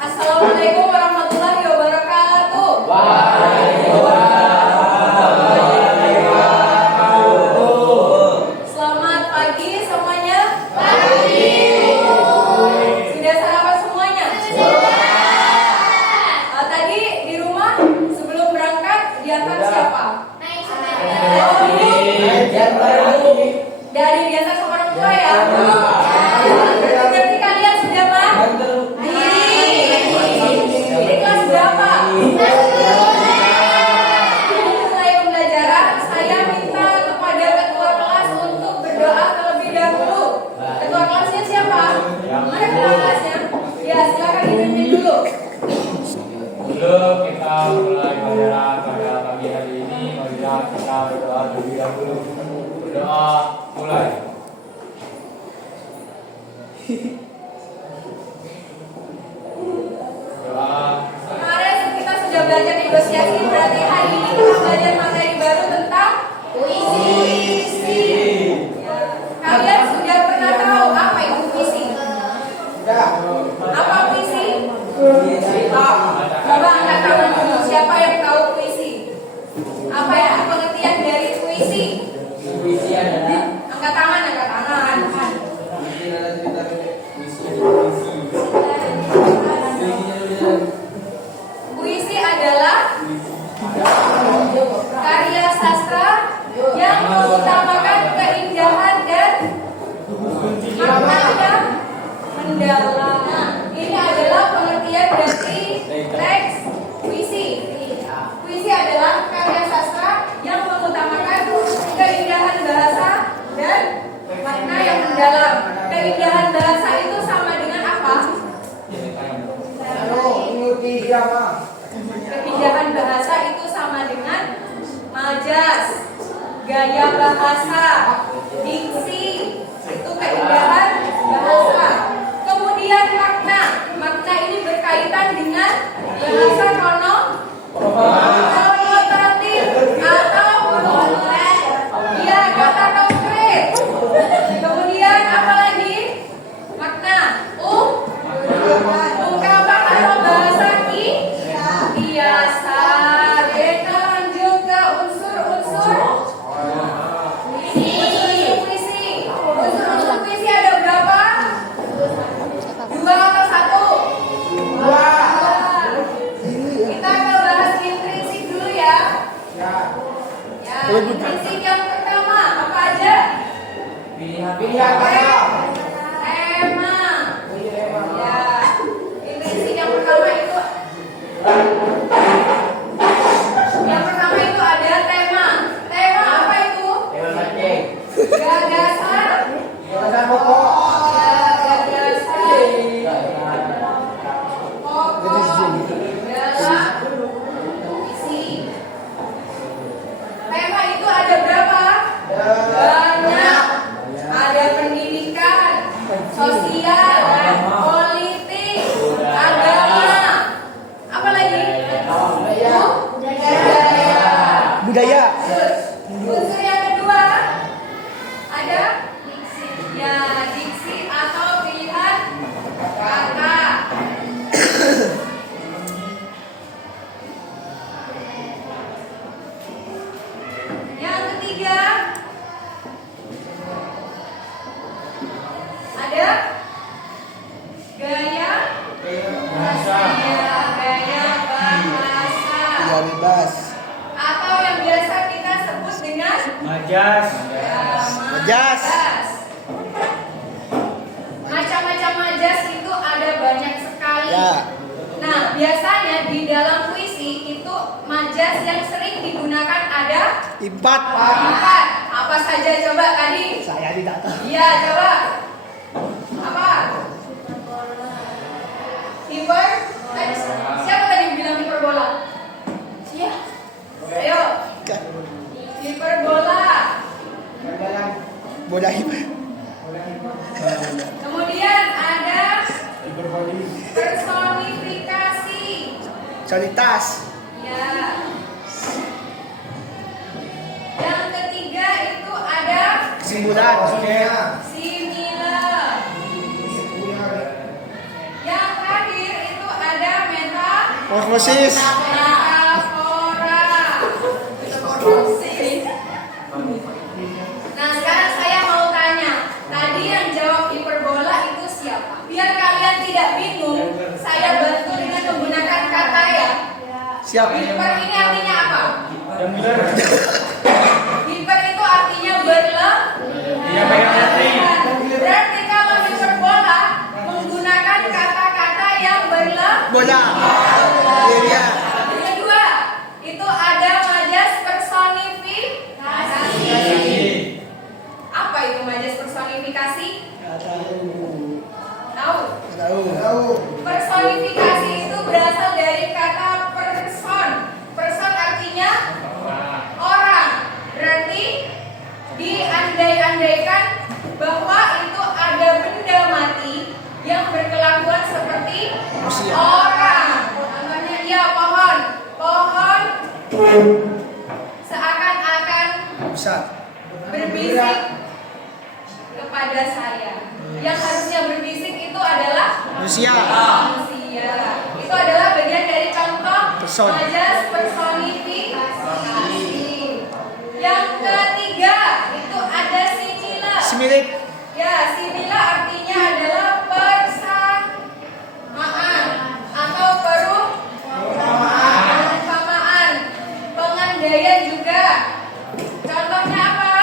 Assalamualaikum warahmatullahi wabarakatuh. Selamat pagi semuanya. Sudah sarapan semuanya? Tadi di rumah sebelum berangkat diantar siapa? Dari biasa sama orang tua ya? Berarti kalian sudah mandiri. Ini kelas berapa? Mulai pembelajaran, saya minta kepada ketua kelas untuk berdoa terlebih dahulu. Ketua kelasnya siapa? Mana ketua kelasnya? Ya, silakan dipimpin dulu. Sebelum kita mulai pelajaran pada pagi hari ini, marilah kita berdoa terlebih dahulu. Berdoa mulai. Doa. Kemarin kita sudah belajar negosiasi, berarti hari ini kita belajar materi baru tentang puisi. Kalian sudah pernah tahu apa itu puisi? Apa puisi? Coba angkat tangan dulu. Siapa yang tahu puisi? Apa yang pengertian dari puisi? Puisi adalah Angkat tangan, angkat tangan. Puisi adalah karya sastra yang mengutamakan keindahan dan makna yang mendalam. Ini adalah pengertian dari teks puisi. Puisi adalah karya sastra yang mengutamakan keindahan bahasa dan makna yang mendalam. Keindahan bahasa itu sama dengan apa? Keindahan bahasa itu sama dengan majas, gaya bahasa, diksi, itu keindahan bahasa. Kemudian makna ini berkaitan dengan bahasa konotatif atau ya kata konkret. Kemudian apa lagi? Makna ungkapan atau bahasa kiasan. Kita lanjut ke unsur-unsur puisi. Unsur-unsur puisi ada berapa? 2 atau 1? Kita ke bahas intrinsik dulu ya. Ya, intrinsik yang pertama apa aja? pilihan Tema. Ya, intrinsik yang pertama itu ada tema. Tema apa itu? Gagasan. pokok. Tema itu ada berapa? Banyak. Ada pendidikan, sosial, politik, agama. Apa lagi? Budaya. Unsur yang kedua ada diksi atau pilihan kata. Yang ketiga ada gaya bahasa. Bebas. Atau yang biasa kita sebut dengan Majas. Majas. Macam-macam majas itu ada banyak sekali. Ya. Nah, biasanya di dalam puisi itu majas yang sering digunakan ada 4. Apa saja coba tadi? Saya tidak tahu. Iya, coba. Apa? Hiper? Siapa tadi bilang hiperbola? Iya. Ayo. Hiperbola. Budaya. Kemudian ada personifikasi. Sanitas. Ya. Yang ketiga itu ada Kesimpulan. similar. Yang terakhir itu ada Osmosis. Metafora. Nah, sekarang saya mau tanya. Tadi yang jawab hiperbola itu siapa? Biar kalian tidak bingung, saya bantu dengan menggunakan kata ya. Siap. Hiper ini artinya apa? Yang benar. Hiper itu artinya Dia pengen ngerti. Berarti kalau hiperbola menggunakan kata-kata yang Bola. Iya. Yang kedua, itu ada majas personifikasi. Apa itu majas personifikasi? Tahu? Tahu. Personifikasi itu berasal dari kata person. Person artinya orang. Berarti diandai-andaikan bahwa itu ada benda mati yang berkelakuan seperti Manusia. orang. Contohnya ya pohon. Pohon seakan-akan Besar. berbisik kepada saya. Yang harusnya berbisik itu adalah Manusia. manusia. Itu adalah bagian dari contoh Person. majas personifikasi. Yang ketiga itu ada simila. Similik. Ya, simila artinya adalah persamaan atau perumpamaan. Pengandaian juga. Contohnya apa?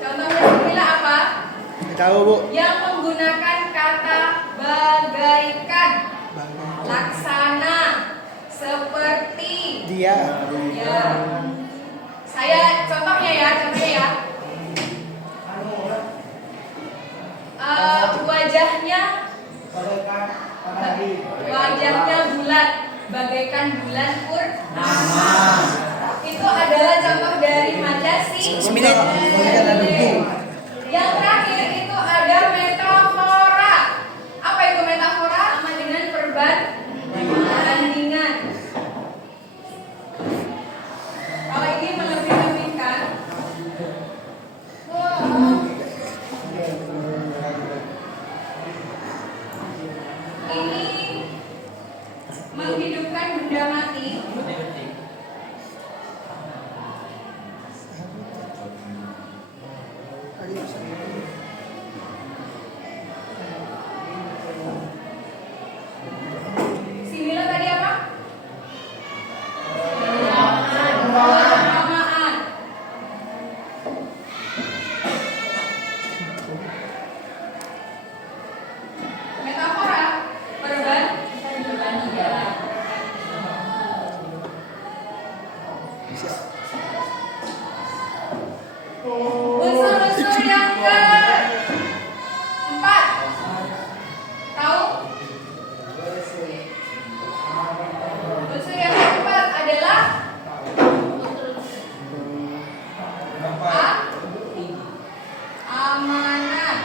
Contohnya simila apa? Tahu, Bu. Yang menggunakan kata bagaikan, laksana, seperti. Dia. Ya. Saya contohnya ya. Wajahnya bulat, bagaikan bulan purnama. Itu adalah contoh dari majas Similik. Yang terakhir itu ada metafora. Apa itu metafora? Sama dengan perbandingan. Kalau ini melebih-lebihkan, ini menghidupkan benda mati. Simila tadi apa? Perumpamaan. Metafora, perbandingan. Unsur-unsur yang keempat. Tahu? Unsur yang keempat adalah amanat.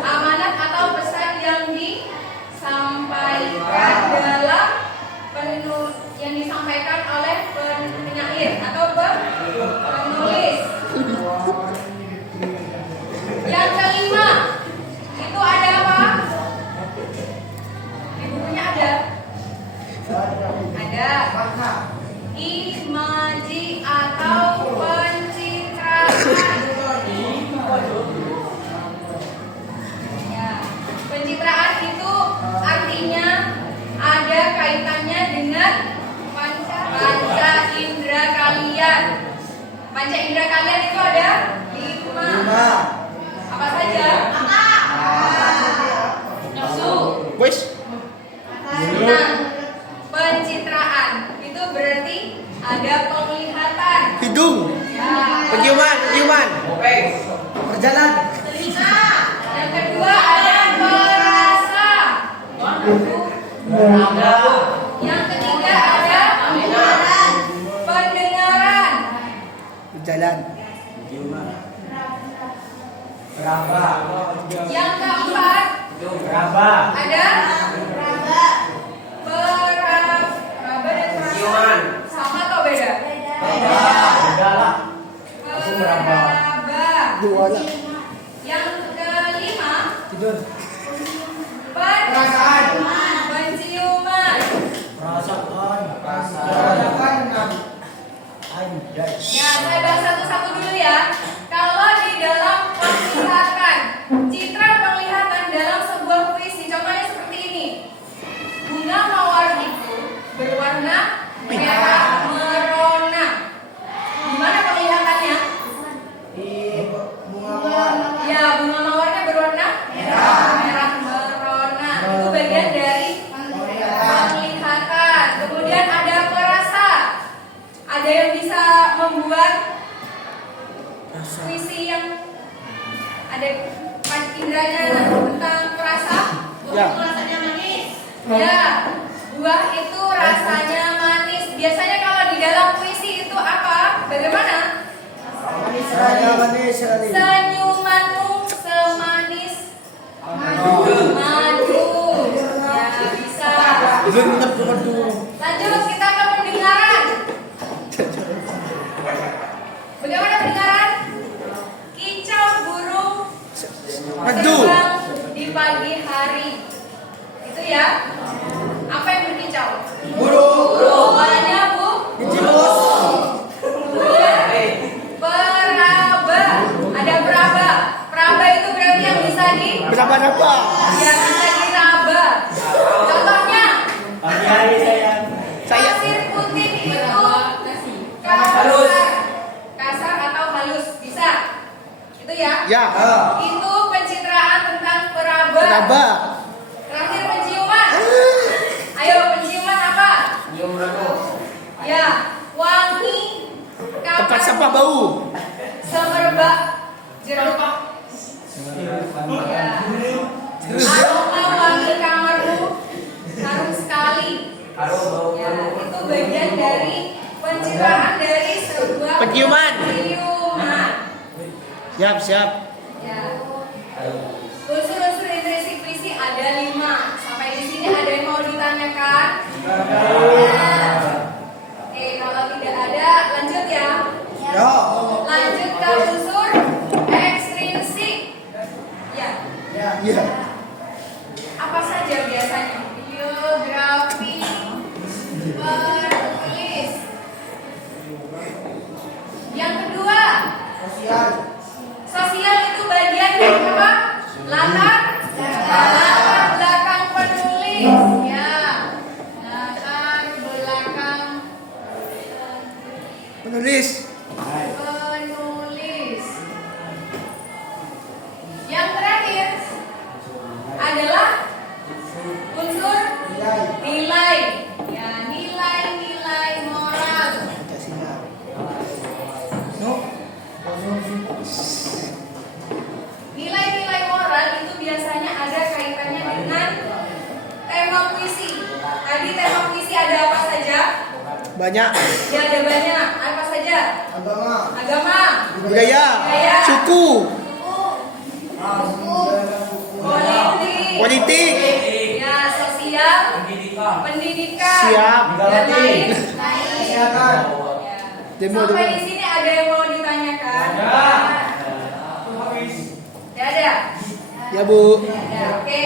Amanat atau pesan yang disampaikan yang disampaikan oleh penyair atau penulis. Yang kelima itu ada apa? Di bukunya ada. Imaji atau pencitraan. Ya, pencitraan itu artinya ada kaitannya dengan panca indera kalian. Panca indera kalian itu ada 5. Apa saja? Nafsu. Wes. Nah, pencitraan itu berarti ada penglihatan. Hidung. Ya. Penciuman. Berjalan. Telinga. Yang kedua ada perasa. Yang ketiga ada pendengaran. Berjalan. Yang keempat ada peraba dan perasa. Sama atau beda? Peraba. Dua lah. Yang kelima Tidur. penciuman. Ya, buah itu rasanya manis. Biasanya kalau di dalam puisi itu apa? Bagaimana? Saya manis sekali. Senyumanmu semanis madu. Ya, bisa. Bentar dulu. Lanjut kita ke pendengaran. Bagaimana pendengaran? Kicau burung Madu. terbang di pagi hari. Itu ya. Apa yang berkicau? Burung. Warnanya Bu? Hijau bos. Peraba. Ada peraba. Peraba itu berarti yang bisa di? Berapa? Ya, bisa diraba. Contohnya? Saya. Pasir putih itu kasar atau halus. Bisa? Itu ya? Ya. Itu pencitraan tentang peraba. Berapa? Terakhir penciuman. Ayo penciuman apa? Ya, wangi Tempat sampah bau. semerbak jeruk. Ya. Aroma wangi kamarmu harum sekali. Ya, itu bagian dari pencitraan dari sebuah Penciuman. penciuman. Siap. Ya. Unsur-unsur intrinsik puisi ada 5. Sampai di sini ada yang mau ditanyakan? Oke, kalau tidak ada, lanjut ya. Yo. Lanjut ke unsur ekstrinsik. Ya. Iya. Apa saja biasanya? Biografi penulis. Yang kedua, sosial itu bagian dari apa? Latar belakang penulis. Ya. Latar belakang Penulis. penulis. Yang terakhir adalah unsur nilai. Ya, nilai-nilai moral. Nilai-nilai moral itu biasanya ada kaitannya dengan tema puisi. Tadi tema puisi ada apa saja? Banyak. Ya, ada banyak. Apa saja? Agama, Budaya. Suku. Politik. ya, sosial, pendidikan, Siap. dan lain. Ya. Demo. Sampai di sini ada yang mau ditanyakan? Ya, ada. Ya Bu. Ya, oke.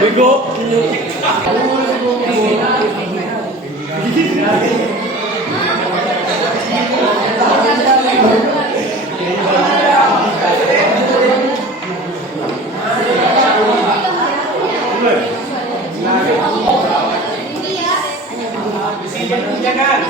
Bego. Jangan